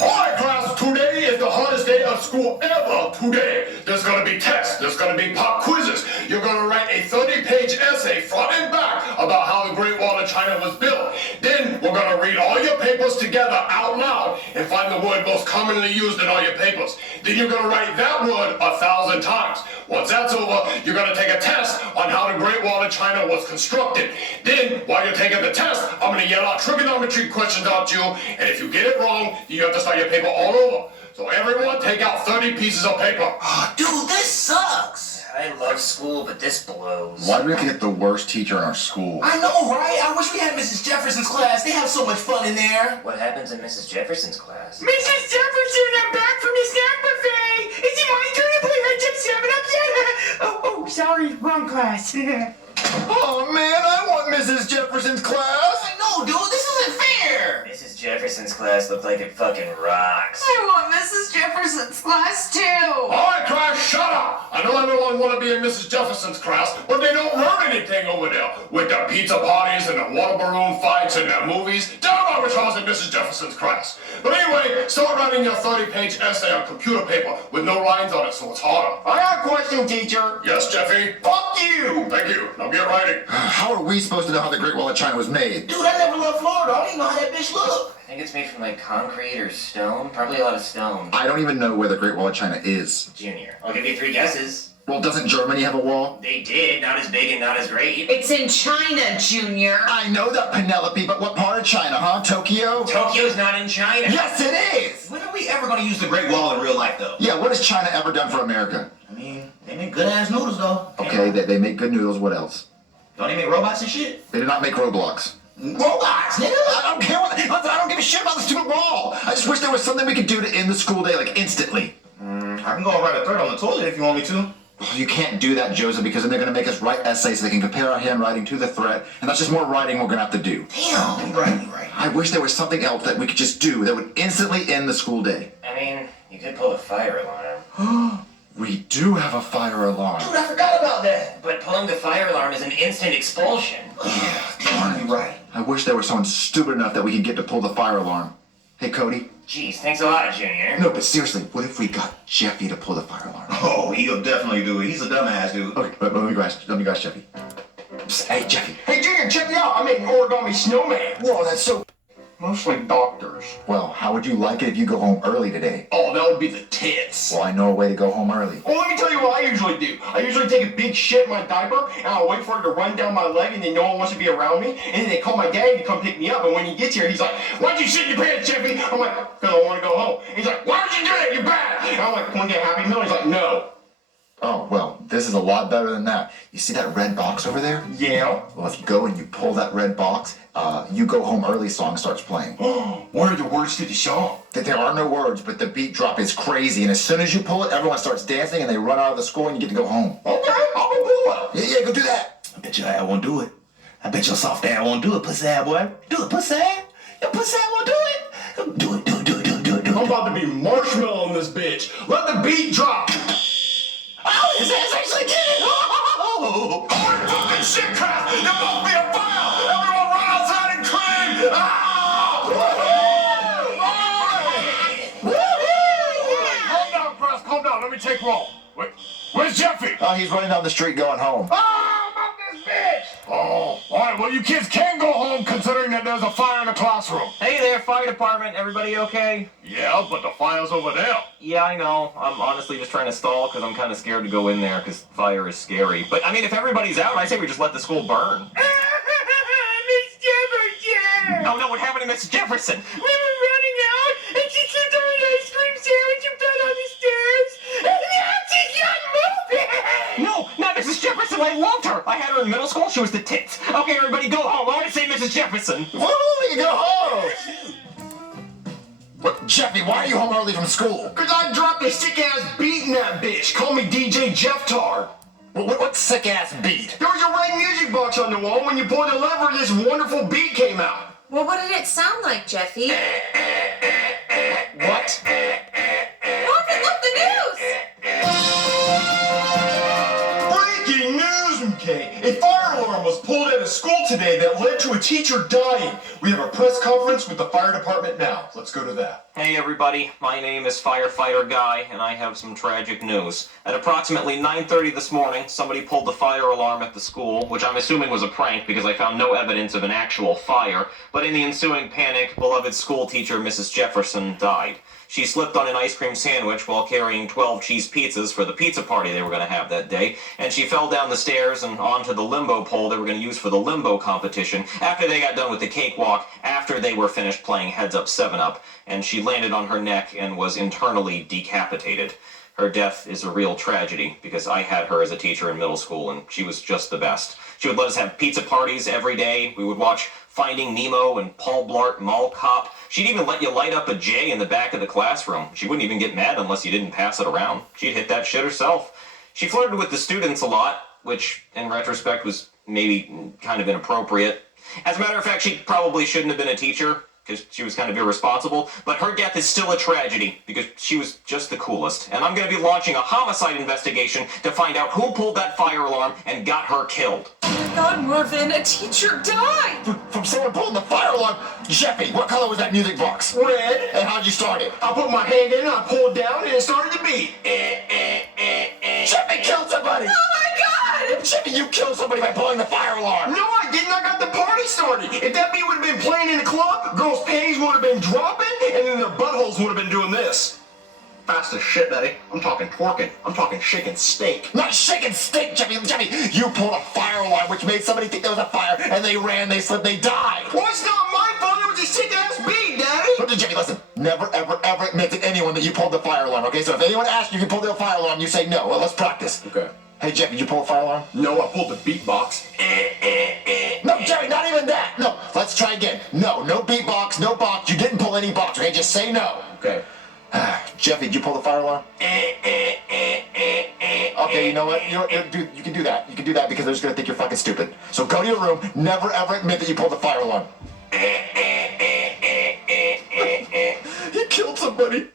Alright class, today is the hardest day of school ever. Today, there's gonna be tests, there's gonna be pop quizzes. You're gonna write a 30-page essay, front and back, about how the Great Wall of China was built. Then, we're gonna read all your papers together out loud and find the word most commonly used in all your papers. Then you're gonna write that word 1,000 times. Once that's over, you're gonna take a test on how the Great Wall of China was constructed. Then, while you're taking the test, I'm gonna yell out trigonometry questions out to you, and if you get it wrong, you have to start your paper all over. So everyone take out 30 pieces of paper. Dude, this sucks. I love school, but this blows. Why do we have to get the worst teacher in our school? I know, right? I wish we had Mrs. Jefferson's class. They have so much fun in there. What happens in Mrs. Jefferson's class? Mrs. Jefferson, I'm back from the snack buffet. Is it my turn to play her Jim 7-Up yet? Oh, sorry, wrong class. Oh man, I want Mrs. Jefferson's class! No, dude, this isn't fair. Mrs. Jefferson's class looked like it fucking rocks. I want Mrs. Jefferson's class too. Alright class, shut up! I know everyone want to be in Mrs. Jefferson's class, but they don't learn anything over there. With the pizza parties and the water balloon fights and the movies. Damn, I wish I was in Mrs. Jefferson's class. But anyway, start writing your 30-page essay on computer paper with no lines on it, so it's harder. I got a question, teacher. Yes, Jeffy? Fuck you! Thank you. Now get writing. How are we supposed to know how the Great Wall of China was made? Dude, I never left Florida. I don't even know how that bitch look. I think it's made from like concrete or stone. Probably a lot of stone. I don't even know where the Great Wall of China is. Junior, I'll give you 3 guesses. Well, doesn't Germany have a wall? They did, not as big and not as great. It's in China, Junior. I know that, Penelope, but what part of China, huh? Tokyo? Tokyo's not in China. Yes, it is! When are we ever gonna use the Great Wall in real life, though? Yeah, what has China ever done for America? I mean, they make good-ass noodles, though. Okay, they make good noodles, what else? Don't they make robots and shit? They did not make Roblox. Robots, nigga! I don't care what. Listen, I don't give a shit about the stupid wall. I just wish there was something we could do to end the school day, like, instantly. I can go and write a thread on the toilet if you want me to. Well, you can't do that, Joseph, because then they're going to make us write essays so they can compare our handwriting to the thread, and that's just more writing we're going to have to do. Damn, you're right. I wish there was something else that we could just do that would instantly end the school day. I mean, you could pull a fire alarm. We do have a fire alarm. Dude, I forgot about that. But pulling the fire alarm is an instant expulsion. Damn, you're right. I wish there was someone stupid enough that we could get to pull the fire alarm. Hey, Cody. Jeez, thanks a lot, Junior. No, but seriously, what if we got Jeffy to pull the fire alarm? Oh, he'll definitely do it. He's a dumbass, dude. Okay, let me go ask Jeffy. Psst, hey, Jeffy. Hey, Junior, check me out. I made an origami snowman. Whoa, that's so... Mostly doctors. Well, how would you like it if you go home early today? Oh, that would be the tits. Well, I know a way to go home early. Well, let me tell you what I usually do. I usually take a big shit in my diaper, and I'll wait for it to run down my leg, and then no one wants to be around me. And then they call my dad to come pick me up, and when he gets here, he's like, "Why'd you shit in your pants, Jeffy?" I'm like, "Because I want to go home." And he's like, "Why would you do that? You're bad." And I'm like, "Want to get a Happy Meal?" He's like, "No." Oh, well, this is a lot better than that. You see that red box over there? Yeah. Well, if you go and you pull that red box, You Go Home Early song starts playing. What are the words to the song? There are no words, but the beat drop is crazy, and as soon as you pull it, everyone starts dancing, and they run out of the school, and you get to go home. Okay, I'll go pull it. Yeah, go do that. I bet your ass won't do it. I bet your soft ass won't do it, pussy ass boy. Do it, pussy ass. Your pussy ass won't do it. Do it. I'm about to be marshmallow in this bitch. Let the beat drop. Oh, his ass actually did it. Oh, Holy fucking shit crap! There must be a fire! Everyone run outside and scream! Calm down, Chris, calm down. Let me take roll. Wait, where's Jeffy? Oh, he's running down the street going home. Oh, alright, well you kids can go home considering that there's a fire in the classroom. Hey there, fire department. Everybody okay? Yeah, but the fire's over there. Yeah, I know. I'm honestly just trying to stall because I'm kind of scared to go in there because fire is scary. But, I mean, if everybody's out, I say we just let the school burn. Miss Jefferson! Oh, no, what happened to Mrs. Jefferson? We were running out, and she slipped on an ice cream sandwich and fell on the stairs. And now she's not moving! No, not Mrs. Jefferson. I loved her. I had her in middle school. She was the tits. Okay, everybody, go home. I want to say Mrs. Jefferson. Woo, you go home! What, Jeffy, why are you home early from school? Because I dropped a sick-ass beat in that bitch. Call me DJ Jefftard. What sick-ass beat? There was a red music box on the wall. When you pulled the lever, this wonderful beat came out. Well, what did it sound like, Jeffy? What? Marvin, look, the news! Breaking news, MK! A fire alarm was pulled out of school today that led to a teacher dying. We have a press conference with the fire department now. Let's go to that. Hey everybody, my name is Firefighter Guy, and I have some tragic news. At approximately 9:30 this morning, somebody pulled the fire alarm at the school, which I'm assuming was a prank because I found no evidence of an actual fire, but in the ensuing panic, beloved school teacher Mrs. Jefferson died. She slipped on an ice cream sandwich while carrying 12 cheese pizzas for the pizza party they were going to have that day, and she fell down the stairs and onto the limbo pole they were going to use for the limbo competition after they got done with the cakewalk, after they were finished playing Heads Up 7-Up, and she landed on her neck and was internally decapitated. Her death is a real tragedy because I had her as a teacher in middle school and she was just the best. She would let us have pizza parties every day. We would watch Finding Nemo and Paul Blart Mall Cop. She'd even let you light up a J in the back of the classroom. She wouldn't even get mad unless you didn't pass it around. She'd hit that shit herself. She flirted with the students a lot, which in retrospect was maybe kind of inappropriate. As a matter of fact, she probably shouldn't have been a teacher, because she was kind of irresponsible, but her death is still a tragedy, because she was just the coolest. And I'm going to be launching a homicide investigation to find out who pulled that fire alarm and got her killed. Oh my God, Marvin, a teacher died! From someone pulling the fire alarm. Jeffy, what color was that music box? Red. And how'd you start it? I put my hand in and I pulled down and it started to beat. Jeffy killed somebody! Oh my God! Jeffy, you killed somebody by pulling the fire alarm! No, I didn't. I got the party started. If that beat would have been playing in the club, girls' panties would have been dropping, and then their buttholes would have been doing this. Fast as shit, Daddy. I'm talking twerking. I'm talking shaking steak. Not shaking steak, Jeffy! Jeffy, you pulled a fire alarm, which made somebody think there was a fire, and they ran, they slipped, they died! Well, it's not my fault. It was a sick-ass beat, Daddy. But Jeffy, listen, never, ever, ever admit to anyone that you pulled the fire alarm, okay? So if anyone asks you if you pulled the fire alarm, you say no. Well, let's practice. Okay. Hey, Jeffy, did you pull a fire alarm? No, I pulled the beatbox. No, Jerry, not even that. No, let's try again. No beatbox, no box. You didn't pull any box, okay? Just say no. Okay. Jeffy, did you pull the fire alarm? Okay, you know what? You can do that. You can do that because they're just gonna think you're fucking stupid. So go to your room. Never ever admit that you pulled the fire alarm. He killed somebody.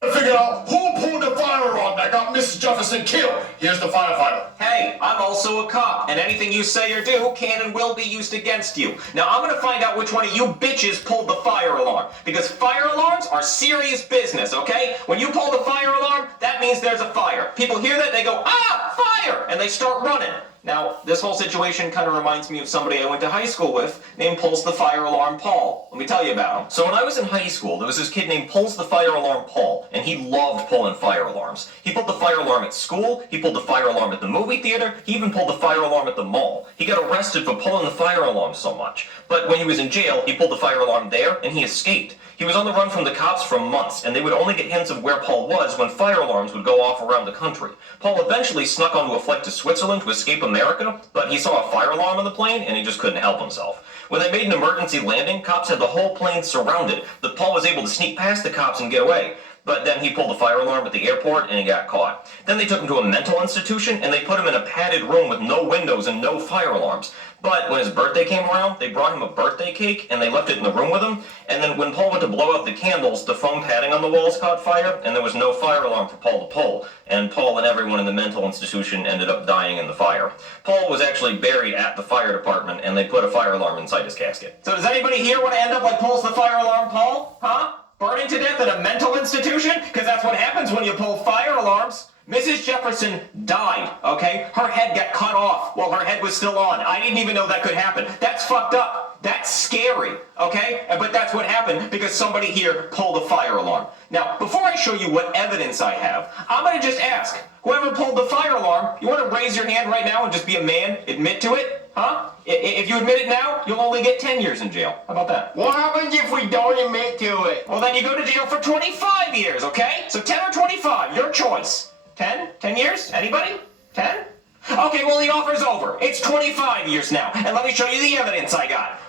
Figure out who pulled the fire alarm that got Mrs. Jefferson killed. Here's the firefighter. Hey, I'm also a cop, and anything you say or do can and will be used against you. Now, I'm gonna find out which one of you bitches pulled the fire alarm, because fire alarms are serious business, okay? When you pull the fire alarm, that means there's a fire. People hear that, they go, ah, fire, and they start running. Now, this whole situation kind of reminds me of somebody I went to high school with named Pulls the Fire Alarm Paul. Let me tell you about him. So when I was in high school, there was this kid named Pulls the Fire Alarm Paul, and he loved pulling fire alarms. He pulled the fire alarm at school, he pulled the fire alarm at the movie theater, he even pulled the fire alarm at the mall. He got arrested for pulling the fire alarm so much. But when he was in jail, he pulled the fire alarm there, and he escaped. He was on the run from the cops for months, and they would only get hints of where Paul was when fire alarms would go off around the country. Paul eventually snuck onto a flight to Switzerland to escape America, but he saw a fire alarm on the plane, and he just couldn't help himself. When they made an emergency landing, cops had the whole plane surrounded, but Paul was able to sneak past the cops and get away. But then he pulled the fire alarm at the airport and he got caught. Then they took him to a mental institution and they put him in a padded room with no windows and no fire alarms. But when his birthday came around, they brought him a birthday cake and they left it in the room with him. And then when Paul went to blow out the candles, the foam padding on the walls caught fire and there was no fire alarm for Paul to pull. And Paul and everyone in the mental institution ended up dying in the fire. Paul was actually buried at the fire department and they put a fire alarm inside his casket. So does anybody here want to end up like Pulls the Fire Alarm Paul? Huh? Burning to death at a mental institution? Because that's what happens when you pull fire alarms. Mrs. Jefferson died, okay? Her head got cut off while her head was still on. I didn't even know that could happen. That's fucked up. That's scary, okay? But that's what happened because somebody here pulled a fire alarm. Now, before I show you what evidence I have, I'm gonna just ask, whoever pulled the fire alarm, you wanna raise your hand right now and just be a man, admit to it? Huh? If you admit it now, you'll only get 10 years in jail. How about that? What happens if we don't admit to it? Well, then you go to jail for 25 years, okay? So 10 or 25, your choice. 10? 10 years? Anybody? 10? Okay, well, the offer's over. It's 25 years now. And let me show you the evidence I got.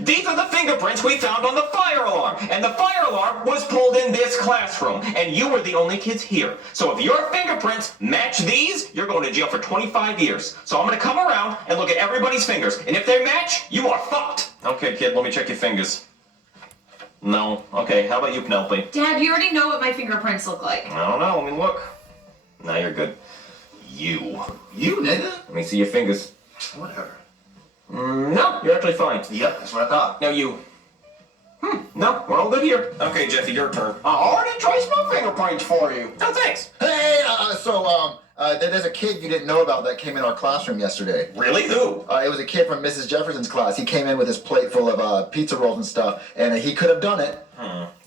These are the fingerprints we found on the fire alarm. And the fire alarm was pulled in this classroom. And you were the only kids here. So if your fingerprints match these, you're going to jail for 25 years. So I'm going to come around and look at everybody's fingers. And if they match, you are fucked. Okay, kid, let me check your fingers. No. Okay, how about you, Penelope? Dad, you already know what my fingerprints look like. I don't know. Let me look. Now you're good. You, You, nigga? let me see your fingers. Whatever. No, you're actually fine. Yep, that's what I thought. No, you. No, we're all good here. Okay, Jeffy, your turn. I already traced my fingerprints for you. Oh, thanks. Hey, there's a kid you didn't know about that came in our classroom yesterday. Really? Who? It was a kid from Mrs. Jefferson's class. He came in with his plate full of pizza rolls and stuff, and he could have done it.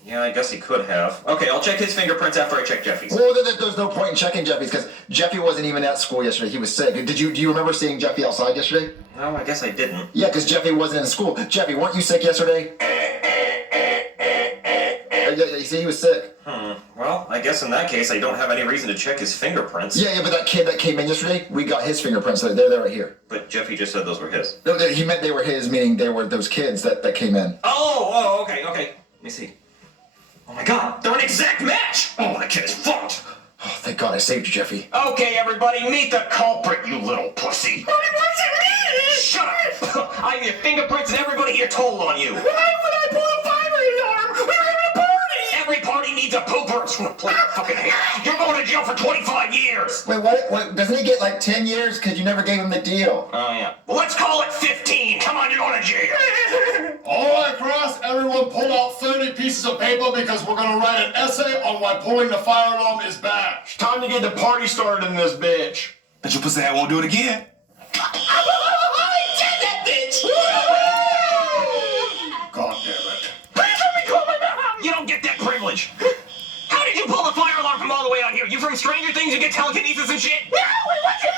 Yeah, I guess he could have. Okay, I'll check his fingerprints after I check Jeffy's. Well, there's no point in checking Jeffy's because Jeffy wasn't even at school yesterday. He was sick. Do you remember seeing Jeffy outside yesterday? No, I guess I didn't. Yeah, because Jeffy wasn't in school. Jeffy, weren't you sick yesterday? Yeah, you see, he was sick. Well, I guess in that case, I don't have any reason to check his fingerprints. Yeah, but that kid that came in yesterday, we got his fingerprints. They're right here. But Jeffy just said those were his. No, he meant they were his, meaning they were those kids that came in. Okay. Let me see. Oh my god, they're an exact match! Oh, that kid is fucked! Oh, thank God I saved you, Jeffy. Okay, everybody, meet the culprit, you little pussy! But it wasn't me! Shut up! I have your fingerprints and everybody here told on you! Why would I pull a fire alarm? We're having a party! Every party needs a pooper! It's gonna play your fucking hair! You're going to jail for 25 years! Wait, what? Doesn't he get like 10 years? Because you never gave him the deal. Oh, yeah. Well, let's call it 15! Come on, you're going to jail! All right, Cross, everyone pull out 30 pieces of paper because we're gonna write an essay on why pulling the fire alarm is bad. It's time to get the party started in this bitch. Bet your pussy won't do it again. God damn it. Please let me call my mom! You don't get that privilege! How did you pull the fire alarm from all the way out here? You from Stranger Things? You get telekinesis and shit? No, we went to